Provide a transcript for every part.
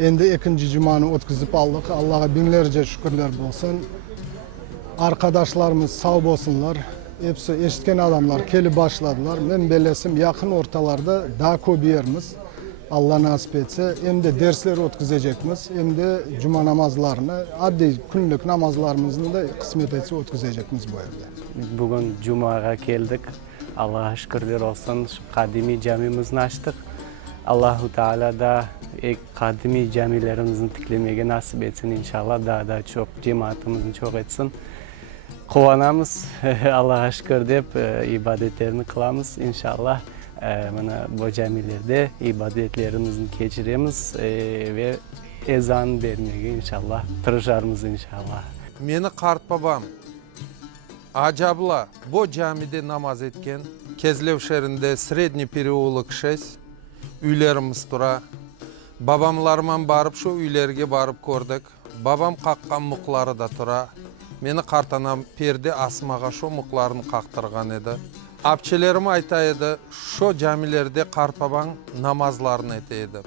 Endi ikinci cumanı o'tkazib aldık. Allah'a binlerce şükürler olsun. Arkadaşlarımız sağ olsunlar. Hepsi eşitken adamlar kelip başladılar. Ben belesim yakın ortalarda daha köpeyermiz. Allah nasip etse hem de dersler o'tkazecekmiz hem de cuma namazlarını adli günlük namazlarımızı da kısmet etse o'tkazecekmiz bu evde. Bugün Cuma'ya geldik. Allah'a şükürler olsun. Kadimi camimizni açtık. Allahu Teala da e, kadimi camilerimizin tiklemeye nasip etsin inşallah daha da çok cemaatimizin çok etsin. Kovanamız Allah'a şükür deyip e, ibadetlerini kılamız inşallah. E, mana bu camilerde ibadetlerimizi keçiremiz e, ve ezan vermeye inşallah tırışarımız inşallah. Meni kart babam Acabla bu camide namaz etken Kezlevşer'inde Sredni Perioluk 6 үйлеріміз тұра бабамларман барып шо үйлерге барып көрдік бабам қаққан мұқлары да тұра мені қартанам перде асмаға шо мұқларын қақтырған еді апчелерім айта еді шо жәмилерде қарпабан намазларын етеді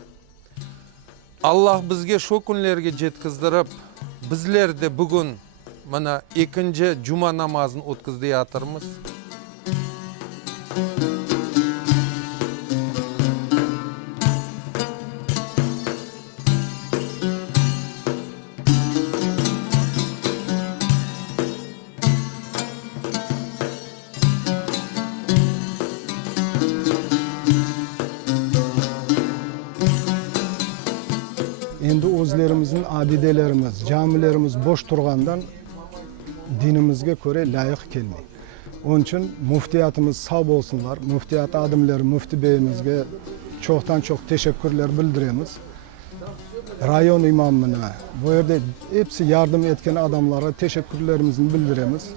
аллах бізге шо күнлерге жеткіздіріп біздерде бүгін мына екінші жұма намазын өткізді жатырмыз O'zlarimizning abidelerimiz, camilerimiz boş turgandan dinimizge göre layık kelmeyin. Onun için muftiyatımız sağ olsunlar. Muftiyat adımları müftü beyimizge çoktan çok teşekkürler bildiremiz. Rayon imamına, bu yerde hepsi yardım etken adamlara teşekkürlerimizi bildiremiz.